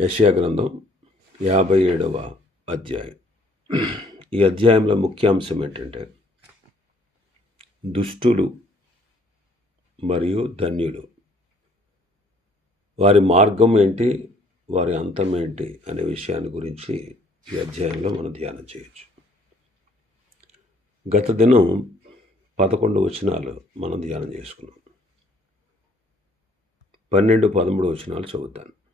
యష్యా గ్రంథం యాభై ఏడవ అధ్యాయం. ఈ అధ్యాయంలో ముఖ్యాంశం ఏంటంటే దుష్టులు మరియు ధన్యులు వారి మార్గం ఏంటి వారి అంతం ఏంటి అనే విషయాన్ని గురించి ఈ అధ్యాయంలో మనం ధ్యానం చేయొచ్చు. గత దినం పదకొండు వచనాలు మనం ధ్యానం చేసుకున్నాం. పన్నెండు పదమూడు వచనాలు చదువుతాను.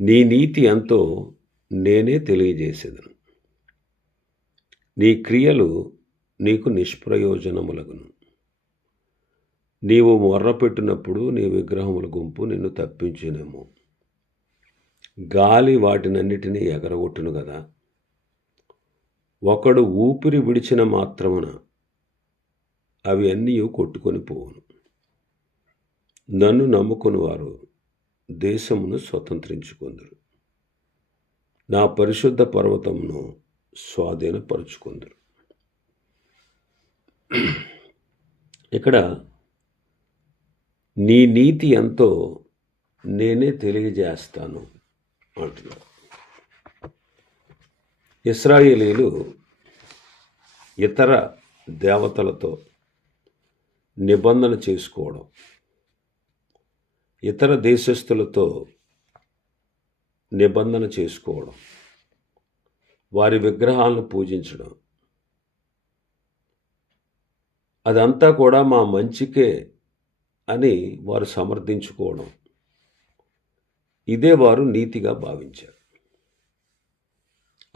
నీ నీతి ఎంతో నేనే తెలియజేసేదను. నీ క్రియలు నీకు నిష్ప్రయోజనములగును. నీవు మొర్రపెట్టినప్పుడు నీ విగ్రహముల గుంపు నిన్ను తప్పించునేమో. గాలి వాటినన్నిటినీ ఎగరగొట్టును కదా ఒకడు ఊపిరి విడిచిన మాత్రమున అవి అన్నీ కొట్టుకొని పోవును. నన్ను నమ్ముకుని వారు దేశమును స్వతంత్రించుకుందరు. నా పరిశుద్ధ పర్వతమును స్వాధీనపరుచుకుందరు. ఇక్కడ నీ నీతి ఎంతో నేనే తెలియజేస్తాను అంటున్నాడు. ఇస్రాయేలీలు ఇతర దేవతలతో నిబంధన చేసుకోవడం ఇతర దేశస్థులతో నిబంధన చేసుకోవడం వారి విగ్రహాలను పూజించడం. అదంతా కూడా మా మంచికే అని వారు సమర్థించుకోవడం. ఇదే వారు నీతిగా భావించారు.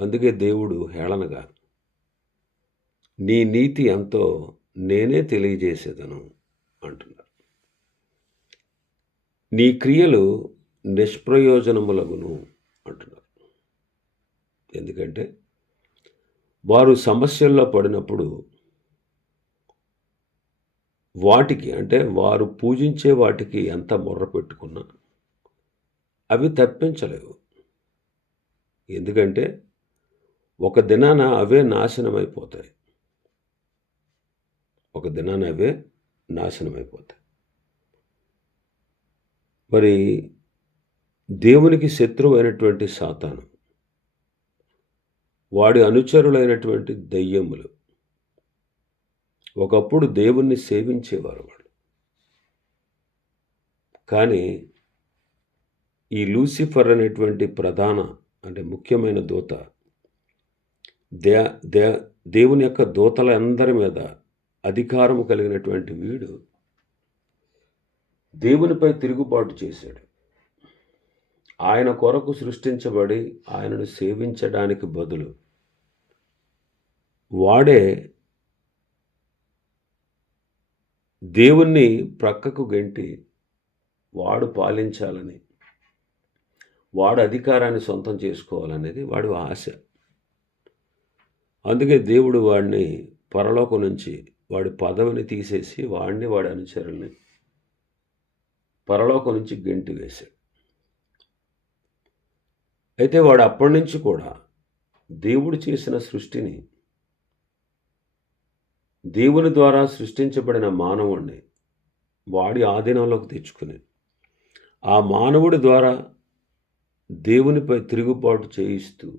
అందుకే దేవుడు హేళనగా నీ నీతి ఎంతో నేనే తెలియజేసేదను అంటున్నాను నీ క్రియలు నిష్ప్రయోజనములగును అంటున్నారు. ఎందుకంటే వారు సమస్యల్లో పడినప్పుడు వాటికి అంటే వారు పూజించే వాటికి ఎంత మొర్ర పెట్టుకున్నా అవి తప్పించలేవు. ఎందుకంటే ఒక దినాన అవే నాశనమైపోతాయి. ఒక దినాన అవే నాశనమైపోతాయి. మరి దేవునికి శత్రువు అయినటువంటి సాతాను. వాడి అనుచరులైనటువంటి దయ్యములు. ఒకప్పుడు దేవుణ్ణి సేవించేవారు వాళ్ళు. కానీ ఈ లూసిఫర్ అనేటువంటి ప్రధాన అంటే ముఖ్యమైన దూత దే దే దేవుని యొక్క దూతల అందరి మీద అధికారము కలిగినటువంటి వీడు దేవునిపై తిరుగుబాటు చేశాడు. ఆయన కొరకు సృష్టించబడి ఆయనను సేవించడానికి బదులు వాడే దేవుణ్ణి ప్రక్కకు గెంటి వాడు పాలించాలని వాడు అధికారాన్ని సొంతం చేసుకోవాలనేది వాడి ఆశ. అందుకే దేవుడు వాడిని పరలోకం నుంచి వాడి పదవిని తీసేసి వాడిని వాడి అనుచరుల్ని పరలోకం నుంచి గెంటి వేశాడు. అయితే వాడు అప్పటి నుంచి కూడా దేవుడు చేసిన సృష్టిని దేవుని ద్వారా సృష్టించబడిన మానవుణ్ణి వాడి ఆధీనంలోకి తెచ్చుకుని ఆ మానవుడి ద్వారా దేవునిపై తిరుగుబాటు చేయిస్తూ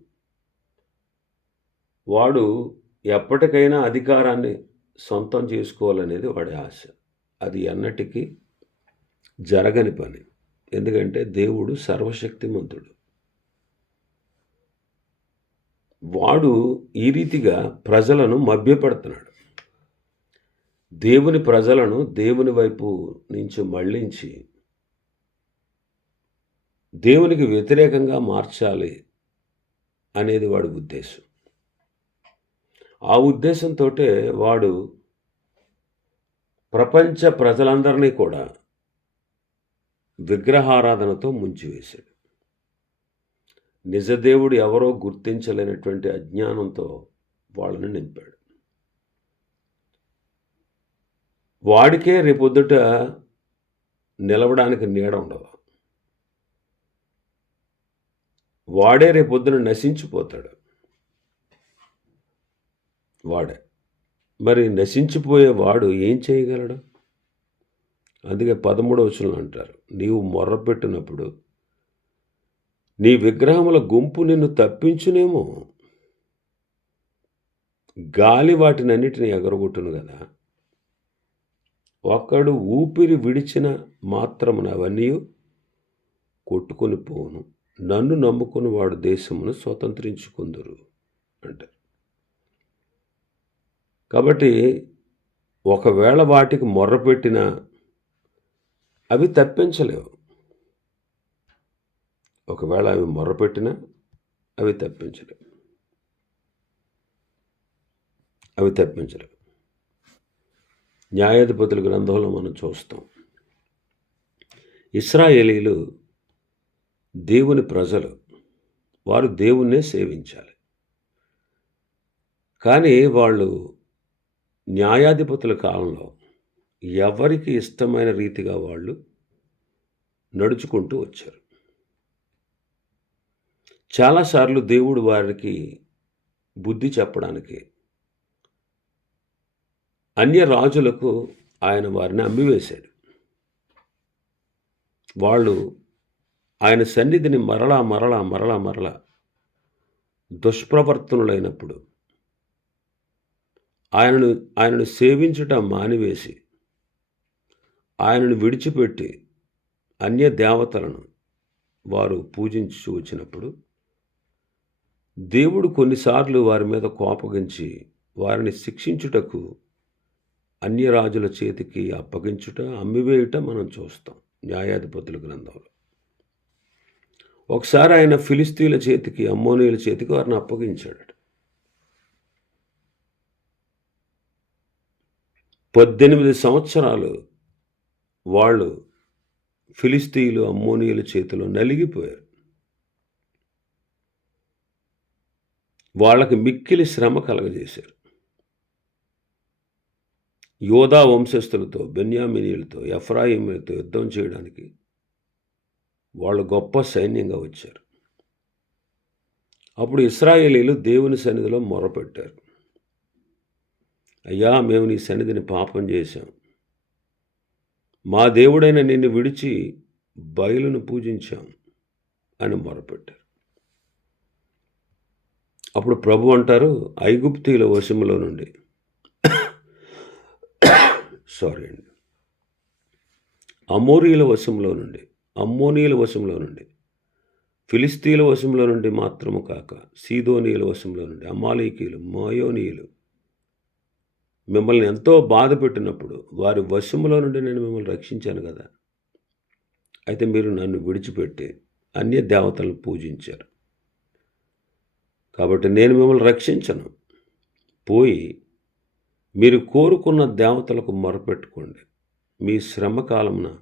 వాడు ఎప్పటికైనా అధికారాన్ని సొంతం చేసుకోవాలనేది వాడి ఆశ. అది ఎన్నటికీ జరగని పని. ఎందుకంటే దేవుడు సర్వశక్తిమంతుడు. వాడు ఈ రీతిగా ప్రజలను మభ్యపెడుతున్నాడు. దేవుని ప్రజలను దేవుని వైపు నుంచి మళ్ళించి దేవునికి వ్యతిరేకంగా మార్చాలి అనేది వాడి ఉద్దేశం. ఆ ఉద్దేశంతో వాడు ప్రపంచ ప్రజలందరినీ కూడా విగ్రహారాధనతో ముంచివేశాడు. నిజదేవుడు ఎవరో గుర్తించలేనటువంటి అజ్ఞానంతో వాళ్ళని నింపాడు. వాడికే రేపొద్దుట నిలవడానికి నీడ ఉండదు. వాడే రేపొద్దున నశించిపోతాడు. వాడే. మరి నశించిపోయే వాడు ఏం చేయగలడు? అందుకే పదమూడవ వచనం అంటారు నీవు మొర్రపెట్టినప్పుడు నీ విగ్రహముల గుంపు నిన్ను తప్పించునేమో. గాలి వాటినన్నిటిని ఎగరగొట్టును కదా. ఒక్కడు ఊపిరి విడిచిన మాత్రమున అవన్నీ కొట్టుకొని పోవును. నన్ను నమ్ముకుని వాడు దేశమును స్వతంత్రించుకుందరు అంటారు. కాబట్టి ఒకవేళ వాటికి మొర్రపెట్టిన అవి తప్పించలేవు. ఒకవేళ అవి మొరపెట్టినా అవి తప్పించలేవు. అవి తప్పించలేవు. న్యాయాధిపతుల గ్రంథంలో మనం చూస్తాం ఇస్రాయేలీలు దేవుని ప్రజలు వారు దేవుణ్ణే సేవించాలి. కానీ వాళ్ళు న్యాయాధిపతుల కాలంలో ఎవరికి ఇష్టమైన రీతిగా వాళ్ళు నడుచుకుంటూ వచ్చారు. చాలాసార్లు దేవుడు వారికి బుద్ధి చెప్పడానికి అన్య రాజులకు ఆయన వారిని అమ్మివేశాడు. వాళ్ళు ఆయన సన్నిధిని మరలా మరలా మరలా మరలా దుష్ప్రవర్తనులైనప్పుడు ఆయనను ఆయనను సేవించుట మానివేసి ఆయనను విడిచిపెట్టి అన్య దేవతలను వారు పూజించి వచ్చినప్పుడు దేవుడు కొన్నిసార్లు వారి మీద కోపగించి వారిని శిక్షించుటకు అన్యరాజుల చేతికి అప్పగించుట అమ్మివేయుట మనం చూస్తాం న్యాయాధిపతుల గ్రంథంలో. ఒకసారి ఆయన ఫిలిస్తీన్ల చేతికి అమ్మోనీయుల చేతికి వారిని అప్పగించాడు పద్దెనిమిది సంవత్సరాలు వాళ్ళు ఫిలిస్తీన్లు అమ్మోనీయుల చేతిలో నలిగిపోయారు. వాళ్ళకి మిక్కిలి శ్రమ కలగజేశారు. యోధా వంశస్థులతో బెన్యామినీలతో ఎఫ్రాయిములతో యుద్ధం చేయడానికి వాళ్ళు గొప్ప సైన్యంగా వచ్చారు. అప్పుడు ఇస్రాయేలీలు దేవుని సన్నిధిలో మొరపెట్టారు. అయ్యా మేము నీ సన్నిధిని పాపం చేశాం. మా దేవుడైన నిన్ను విడిచి బయలును పూజించాం అని మొరపెట్టారు. అప్పుడు ప్రభు అంటారు ఐగుప్తీల వశములో నుండి. సారీ అండి. అమోరీల వశంలో నుండి అమ్మోనీల వశంలో నుండి ఫిలిస్తీన్ల వశంలో నుండి మాత్రము కాక సీదోనీల వశంలో నుండి అమాలీకీలు మయోనీయులు మిమ్మల్ని ఎంతో బాధ పెట్టినప్పుడు వారి వశములో నుండి నేను మిమ్మల్ని రక్షించాను కదా. అయితే మీరు నన్ను విడిచిపెట్టి అన్య దేవతలను పూజించారు. కాబట్టి నేను మిమ్మల్ని రక్షించను. పోయి మీరు కోరుకున్న దేవతలకు మొరపెట్టుకోండి. మీ శ్రమ కాలమున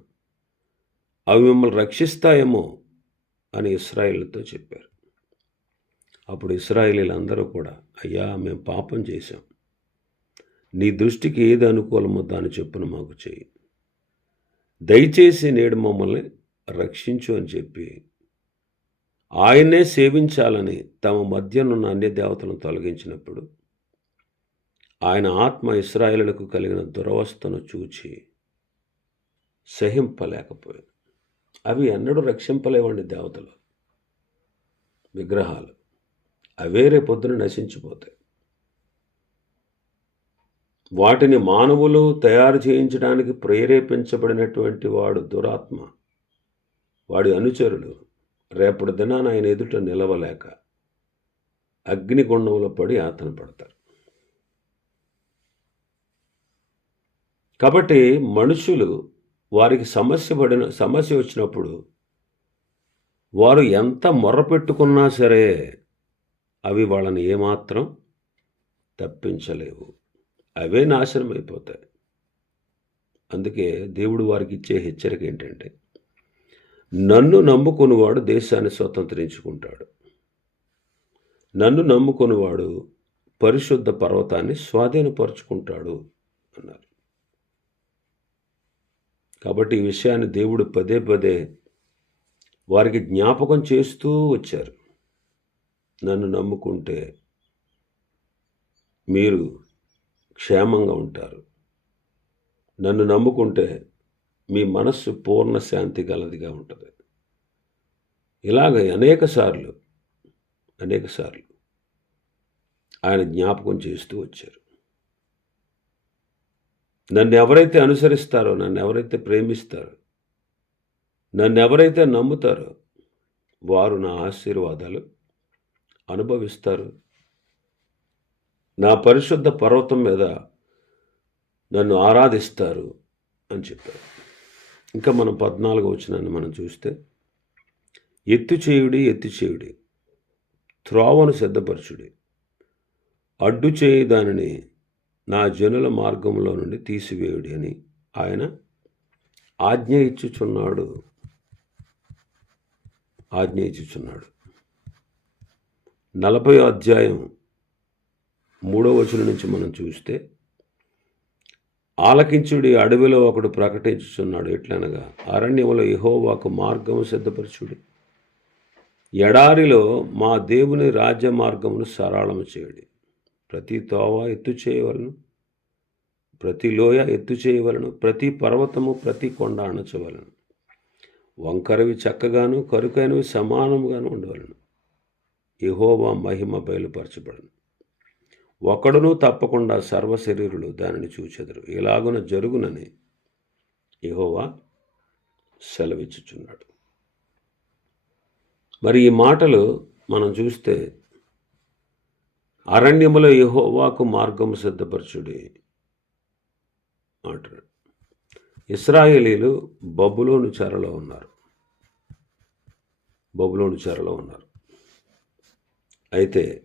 అవి మిమ్మల్ని రక్షిస్తాయేమో అని ఇస్రాయిల్తో చెప్పారు. అప్పుడు ఇస్రాయిలీలందరూ కూడా అయ్యా మేము పాపం చేశాం. నీ దృష్టికి ఏది అనుకూలమో దాని చెప్పున మాకు చేయి. దయచేసి నేడు మమ్మల్ని రక్షించు అని చెప్పి ఆయన్నే సేవించాలని తమ మధ్యనున్న అన్య దేవతలను తొలగించినప్పుడు ఆయన ఆత్మ ఇస్రాయేలులకు కలిగిన దురవస్థను చూచి సహింపలేకపోయాను. అవి ఎన్నడూ రక్షింపలేవండి దేవతలు. విగ్రహాలు. అవే రేపొద్దున నశించిపోతాయి. వాటిని మానవులు తయారు చేయించడానికి ప్రేరేపించబడినటువంటి వాడు దురాత్మ. వాడి అనుచరులు రేపటి దినాన ఆయన ఎదుట నిలవలేక అగ్నిగుండంలో పడి ఆతన పడతారు. కాబట్టి మనుషులు వారికి సమస్య పడిన సమస్య వచ్చినప్పుడు వారు ఎంత మొరపెట్టుకున్నా సరే అవి వాళ్ళని ఏమాత్రం తప్పించలేవు. అవే నాశనం అయిపోతాయి అందుకే దేవుడు వారికి ఇచ్చే హెచ్చరిక ఏంటంటే నన్ను నమ్ముకున్నవాడు దేశాన్ని స్వతంత్రించుకుంటాడు. నన్ను నమ్ముకునివాడు పరిశుద్ధ పర్వతాన్ని స్వాధీనపరుచుకుంటాడు అన్నారు. కాబట్టి ఈ విషయాన్ని దేవుడు పదే పదే వారికి జ్ఞాపకం చేస్తూ వచ్చారు. నన్ను నమ్ముకుంటే మీరు క్షేమంగా ఉంటారు. నన్ను నమ్ముకుంటే మీ మనస్సు పూర్ణ శాంతి గలదిగా ఉంటుంది. ఇలాగ అనేక సార్లు అనేక సార్లు ఆయన జ్ఞాపకం చేస్తూ వచ్చారు. నన్ను ఎవరైతే అనుసరిస్తారో నన్ను ఎవరైతే ప్రేమిస్తారో నన్ను ఎవరైతే నమ్ముతారో వారు నా ఆశీర్వాదాలు అనుభవిస్తారు. నా పరిశుద్ధ పర్వతం మీద నన్ను ఆరాధిస్తారు అని చెప్పారు. ఇంకా మనం పద్నాలుగు వచ్చినాన్ని మనం చూస్తే ఎత్తు చేయుడి ఎత్తు చేయుడి త్రోవను సిద్ధపరచుడి అడ్డు చేయి దానిని నా జనుల మార్గంలో నుండి తీసివేయుడి అని ఆయన ఆజ్ఞ ఇచ్చుచున్నాడు. ఆజ్ఞ ఇచ్చుచున్నాడు. నలభై అధ్యాయం మూడో వచనం నుంచి మనం చూస్తే ఆలకించుడి అడవిలో ఒకడు ప్రకటించుచున్నాడు. ఎట్లనగా అరణ్యములో ఇహోవాకు మార్గము సిద్ధపరచుడి. ఎడారిలో మా దేవుని రాజ్య మార్గమును సరళము చేయడి. ప్రతి తోవ ఎత్తు చేయవలను ప్రతి లోయ ఎత్తు చేయవలను ప్రతి పర్వతము ప్రతి కొండ అణచవలను. వంకరవి చక్కగాను కరుకైనవి సమానముగాను ఉండవలను. ఇహోవా మహిమ బయలుపరచబడను. ఒకడును తప్పకుండా సర్వశరీరులు దానిని చూచెదరు. ఇలాగున జరుగునని యహోవా సెలవిచ్చుచున్నాడు. మరి ఈ మాటలు మనం చూస్తే అరణ్యములో యహోవాకు మార్గం సిద్ధపరచుడి అంటాడు ఇస్రాయేలీలు బబులోను చెరలో ఉన్నారు. బబులోని చెరలో ఉన్నారు. అయితే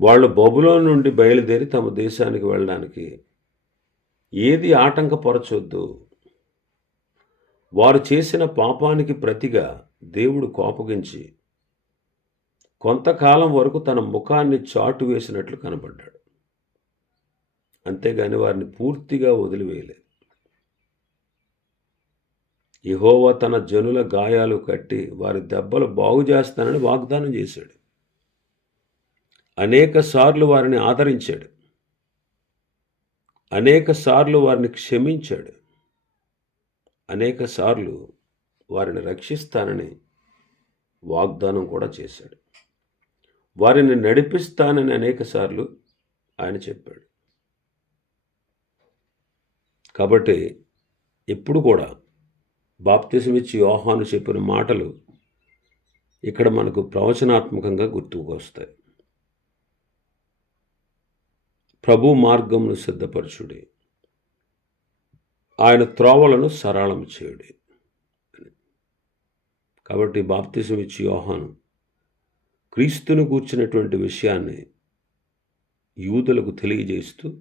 వాళ్ళు బబులో నుండి బయలుదేరి తమ దేశానికి వెళ్ళడానికి ఏది ఆటంకపరచొద్దు. వారు చేసిన పాపానికి ప్రతిగా దేవుడు కోపగించి కొంతకాలం వరకు తన ముఖాన్ని చాటు వేసినట్లు కనబడ్డాడు. అంతేగాని వారిని పూర్తిగా వదిలివేయలేదు. ఇహోవ తన జనుల గాయాలు కట్టి వారి దెబ్బలు బాగు చేస్తానని వాగ్దానం చేశాడు. అనేక సార్లు వారిని ఆదరించాడు. అనేక సార్లు వారిని క్షమించాడు. అనేక సార్లు వారిని రక్షిస్తానని వాగ్దానం కూడా చేశాడు. వారిని నడిపిస్తానని అనేక సార్లు ఆయన చెప్పాడు. కాబట్టి ఇప్పుడు కూడా బాప్తిసం ఇచ్చి యోహాను చెప్పిన మాటలు ఇక్కడ మనకు ప్రవచనాత్మకంగా గుర్తుకు ప్రభు మార్గమును సిద్ధపరచుడి. ఆయన త్రోవలను సరళం చేయుడి. కాబట్టి బాప్తిజం ఇచ్చి యోహాను క్రీస్తును కూర్చున్నటువంటి విషయాన్ని యూదులకు తెలియజేస్తూ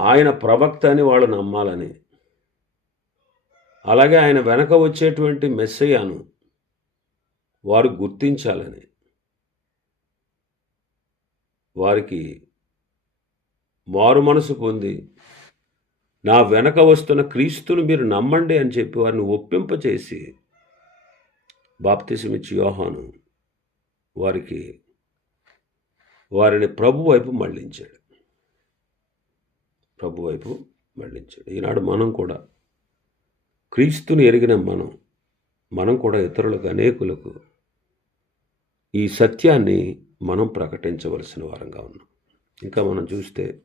ఆయన ప్రవక్త అని వాళ్ళు నమ్మాలని అలాగే ఆయన వెనక వచ్చేటువంటి మెస్సయ్యాను వారు గుర్తించాలని వారికి మారు మనసు పొంది నా వెనక వస్తున్న క్రీస్తును మీరు నమ్మండి అని చెప్పి వారిని ఒప్పింపచేసి బాప్తిసమిచ్చి యోహాను వారికి వారిని ప్రభు వైపు మళ్ళించాడు. ప్రభు వైపు మళ్ళించాడు. ఈనాడు మనం కూడా క్రీస్తుని ఎరిగిన మనం మనం కూడా ఇతరులకు అనేకులకు ఈ సత్యాన్ని మనం ప్రకటించవలసిన వారంగా ఉన్నాం. ఇంకా మనం చూస్తే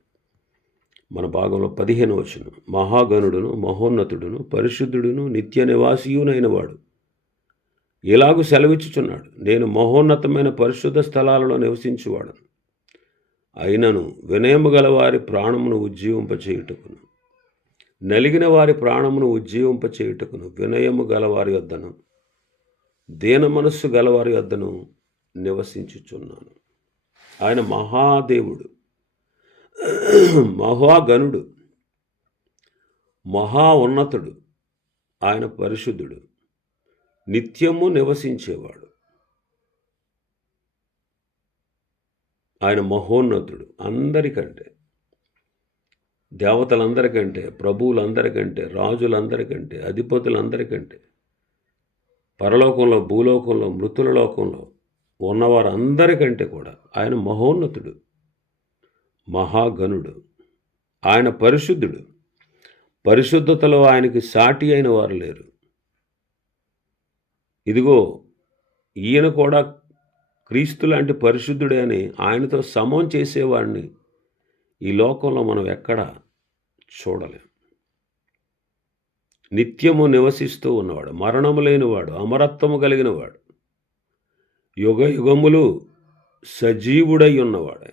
మన భాగంలో పదిహేను వచనం. మహాగణుడును మహోన్నతుడును పరిశుద్ధుడును నిత్య నివాసియునైన వాడు. ఇలాగు సెలవిచ్చుచున్నాడు. నేను మహోన్నతమైన పరిశుద్ధ స్థలాలలో నివసించువాడను. అయినను వినయము గల వారి ప్రాణమును ఉజ్జీవింపచేయుటకును. నలిగిన వారి ప్రాణమును ఉజ్జీవింపచేయుటకును. వినయము గలవారి వద్దను దీన మనస్సు గలవారి వద్దను నివసించుచున్నాను. ఆయన మహాదేవుడు మహాగణుడు మహా ఉన్నతుడు ఆయన పరిశుద్ధుడు నిత్యము నివసించేవాడు. ఆయన మహోన్నతుడు అందరికంటే దేవతలందరికంటే ప్రభువులందరికంటే రాజులందరికంటే అధిపతులందరికంటే పరలోకంలో భూలోకంలో మృతుల లోకంలో ఉన్నవారందరికంటే కూడా ఆయన మహోన్నతుడు మహాగణుడు ఆయన పరిశుద్ధుడు. పరిశుద్ధతలో ఆయనకి సాటి అయిన వారు లేరు. ఇదిగో ఈయన కూడా క్రీస్తు లాంటి పరిశుద్ధుడే అని ఆయనతో సమం చేసేవాడిని ఈ లోకంలో మనం ఎక్కడ చూడలేం. నిత్యము నివసిస్తూ ఉన్నవాడు మరణము లేనివాడు అమరత్వము కలిగినవాడు యుగ యుగములు సజీవుడై ఉన్నవాడు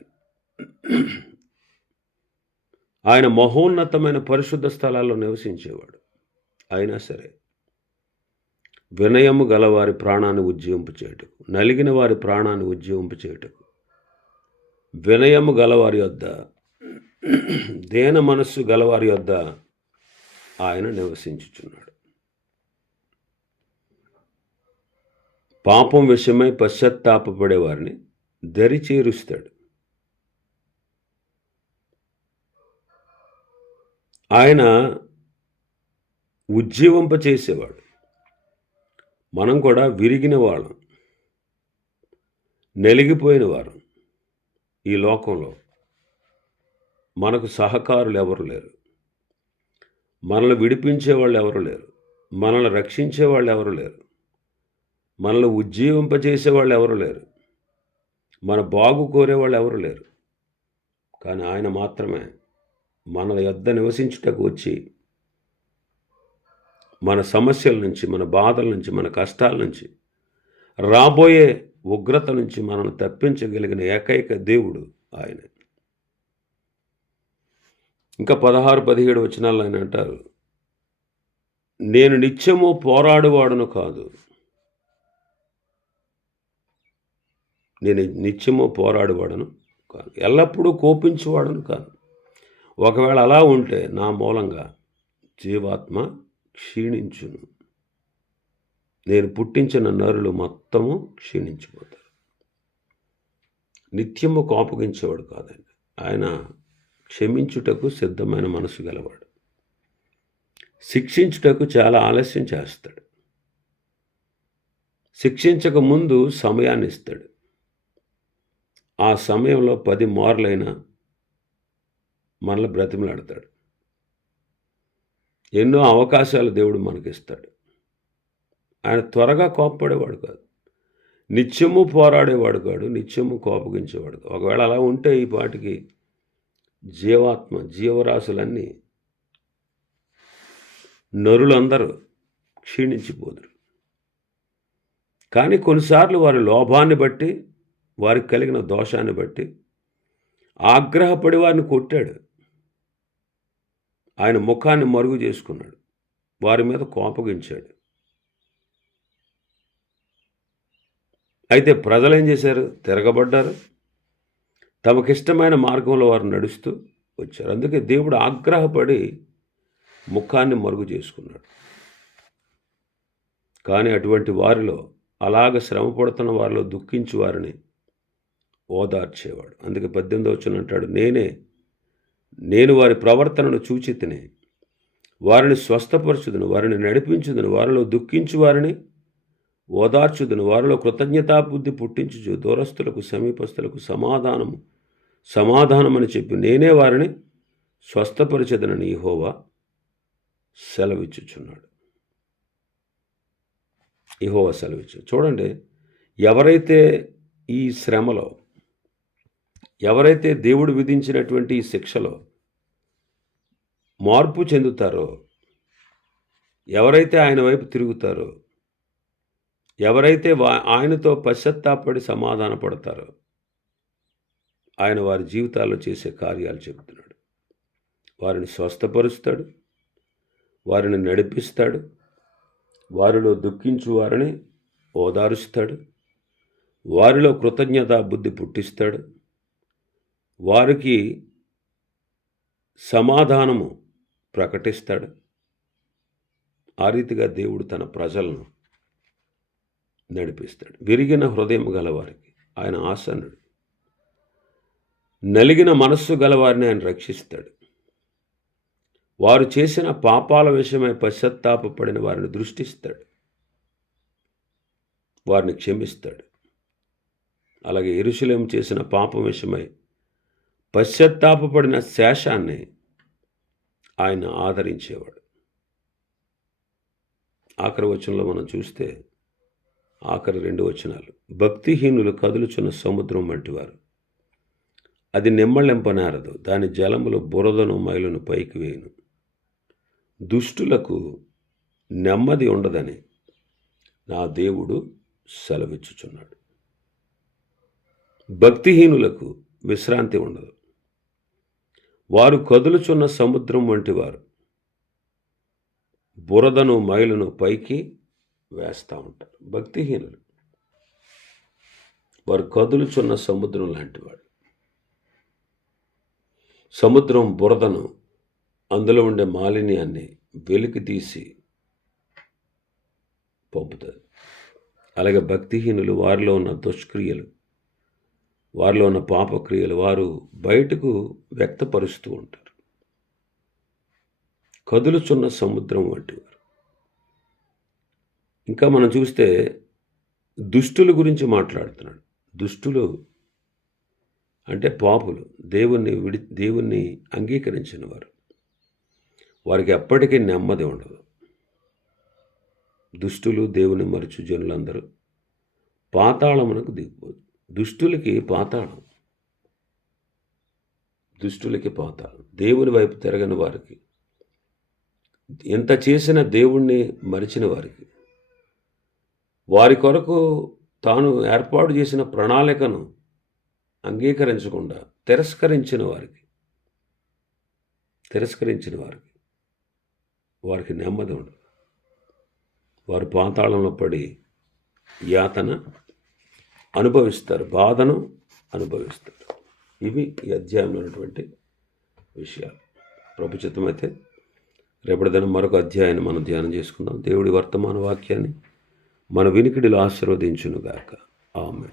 ఆయన మహోన్నతమైన పరిశుద్ధ స్థలాల్లో నివసించేవాడు. అయినా సరే వినయము గలవారి ప్రాణాన్ని ఉజ్జీవింపు చేయుటకు నలిగిన వారి ప్రాణాన్ని ఉజ్జీవింపు చేయుటకు వినయము గలవారి యొద్ద దేన మనస్సు గలవారి యొద్ద ఆయన నివసించుచున్నాడు. పాపం విషయమై పశ్చాత్తాపపడే వారిని దరి చేరుస్తాడు. ఆయన ఉజ్జీవింపచేసేవాడు మనం కూడా విరిగిన వాళ్ళం. నలిగిపోయిన వారం ఈ లోకంలో మనకు సహకారులు ఎవరు లేరు. మనల్ని విడిపించే వాళ్ళు ఎవరు లేరు. మనల్ని రక్షించే వాళ్ళు ఎవరు లేరు. మనల్ని ఉజ్జీవింపజేసే వాళ్ళు ఎవరు లేరు. మన బాగు కోరే వాళ్ళు ఎవరు లేరు. కానీ ఆయన మాత్రమే మన యొద్ద నివసించుటకు వచ్చి మన సమస్యల నుంచి మన బాధల నుంచి మన కష్టాల నుంచి రాబోయే ఉగ్రత నుంచి మనల్ని తప్పించగలిగిన ఏకైక దేవుడు ఆయన. ఇంకా పదహారు పదిహేడు వచనాలు ఆయన అంటారు నేను నిత్యము పోరాడువాడును కాదు. నేను నిత్యము పోరాడువాడను కాదు. ఎల్లప్పుడూ కోపించేవాడను కాదు. ఒకవేళ అలా ఉంటే నా మూలంగా జీవాత్మ క్షీణించును. నేను పుట్టించిన నరులు మొత్తము క్షీణించిపోతారు. నిత్యము కోపగించేవాడు కాదండి. ఆయన క్షమించుటకు సిద్ధమైన మనసు గలవాడు. శిక్షించుటకు చాలా ఆలస్యం చేస్తాడు. శిక్షించక ముందు సమయాన్ని ఇస్తాడు ఆ సమయంలో పది మార్లైన మనల్ని బ్రతిమలాడతాడు. ఎన్నో అవకాశాలు దేవుడు మనకిస్తాడు. ఆయన త్వరగా కోప్పడేవాడు కాదు. నిత్యము పోరాడేవాడు కాడు నిత్యము కోపగించేవాడు కాదు. ఒకవేళ అలా ఉంటే ఈ పాటికి జీవాత్మ జీవరాశులన్నీ నరులందరూ క్షీణించిపోదురు. కానీ కొన్నిసార్లు వారి లోభాన్ని బట్టి వారికి కలిగిన దోషాన్ని బట్టి ఆగ్రహపడి వారిని కొట్టాడు. ఆయన ముఖాన్ని మరుగు చేసుకున్నాడు. వారి మీద కోపగించాడు. అయితే ప్రజలు ఏం చేశారు? తిరగబడ్డారు. తమకిష్టమైన మార్గంలో వారు నడుస్తూ వచ్చారు. అందుకే దేవుడు ఆగ్రహపడి ముఖాన్ని మరుగు చేసుకున్నాడు. కానీ అటువంటి వారిలో అలాగ శ్రమ పడుతున్న వారిలో దుఃఖించి వారిని ఓదార్చేవాడు. అందుకే పద్దెనిమిది వచ్చిన అంటాడు నేనే నేను వారి ప్రవర్తనను చూచితినే వారిని స్వస్థపరచుదును వారిని నడిపించుదును వారిలో దుఃఖించు వారిని ఓదార్చుదును వారిలో కృతజ్ఞతాబుద్ధి పుట్టించుచు దూరస్తులకు సమీపస్తులకు సమాధానము సమాధానమని చెప్పి నేనే వారిని స్వస్థపరిచదనని ఇహోవా సెలవిచ్చుచున్నాడు. ఇహోవా సెలవిచ్చు చూడండి ఎవరైతే ఈ శ్రమలో ఎవరైతే దేవుడు విధించినటువంటి ఈ శిక్షలో మార్పు చెందుతారో ఎవరైతే ఆయన వైపు తిరుగుతారో ఎవరైతే వా ఆయనతో పశ్చత్తాపడి సమాధాన పడతారో ఆయన వారి జీవితాల్లో చేసే కార్యాలు చెబుతున్నాడు వారిని స్వస్థపరుస్తాడు. వారిని నడిపిస్తాడు. వారిలో దుఃఖించు వారిని ఓదారుస్తాడు. వారిలో కృతజ్ఞత బుద్ధి పుట్టిస్తాడు. వారికి సమాధానము ప్రకటిస్తాడు. ఆ రీతిగా దేవుడు తన ప్రజలను నడిపిస్తాడు. విరిగిన హృదయం గలవారికి ఆయన ఆసనుడు. నలిగిన మనస్సు గలవారిని ఆయన రక్షిస్తాడు. వారు చేసిన పాపాల విషయమై పశ్చాత్తాపడిన వారిని దృష్టిస్తాడు. వారిని క్షమిస్తాడు. అలాగే ఎరుశలేం చేసిన పాపం విషయమై పశ్చాత్తాపడిన శేషాన్ని ఆయన ఆదరించేవాడు. ఆఖరి వచనంలో మనం చూస్తే ఆఖరి రెండు వచనాలు. భక్తిహీనులు కదులుచున్న సముద్రం వంటివారు. అది నిమ్మళింపనారదు దాని జలములు బురదను మైలును పైకి వేయును. దుష్టులకు నెమ్మది ఉండదని నా దేవుడు సెలవిచ్చుచున్నాడు. భక్తిహీనులకు విశ్రాంతి ఉండదు. వారు కదులుచున్న సముద్రం వంటివారు బురదను మైలును పైకి వేస్తూ ఉంటారు. భక్తిహీనులు. వారు కదులుచున్న సముద్రం లాంటివాడు సముద్రం బురదను అందులో ఉండే మాలిన్యాన్ని వెలికి తీసి పంపుతుంది. అలాగే భక్తిహీనులు వారిలో ఉన్న దుష్క్రియలు వారిలో ఉన్న పాపక్రియలు వారు బయటకు వ్యక్తపరుస్తూ ఉంటారు. కదులుచున్న సముద్రం వంటి వారు ఇంకా మనం చూస్తే దుష్టుల గురించి మాట్లాడుతున్నాడు. దుష్టులు అంటే పాపులు. దేవుణ్ణి విడి దేవుణ్ణి అంగీకరించిన వారు వారికి ఎప్పటికీ నెమ్మది ఉండదు. దుష్టులు దేవుని మరచు జనులందరూ పాతాళమునకు దిగిపోదు దుష్టులకి పాతాళం. దుష్టులకి పాతాళం. దేవుని వైపు తిరగని వారికి. ఎంత చేసిన దేవుణ్ణి మరిచిన వారికి. వారి కొరకు తాను ఏర్పాటు చేసిన ప్రణాళికను అంగీకరించకుండా తిరస్కరించిన వారికి. తిరస్కరించిన వారికి. వారికి నెమ్మది ఉండదు. వారు పాతాళంలో పడి యాతన అనుభవిస్తారు. బాధను అనుభవిస్తారు. ఇవి ఈ అధ్యాయంలో ఉన్నటువంటి విషయాలు. ప్రభుచితమైతే రేపటి దినం మరొక అధ్యాయాన్ని మనం ధ్యానం చేసుకుందాం. దేవుడి వర్తమాన వాక్యాన్ని మన వినికిడిలో ఆశీర్వదించునుగాక. ఆమె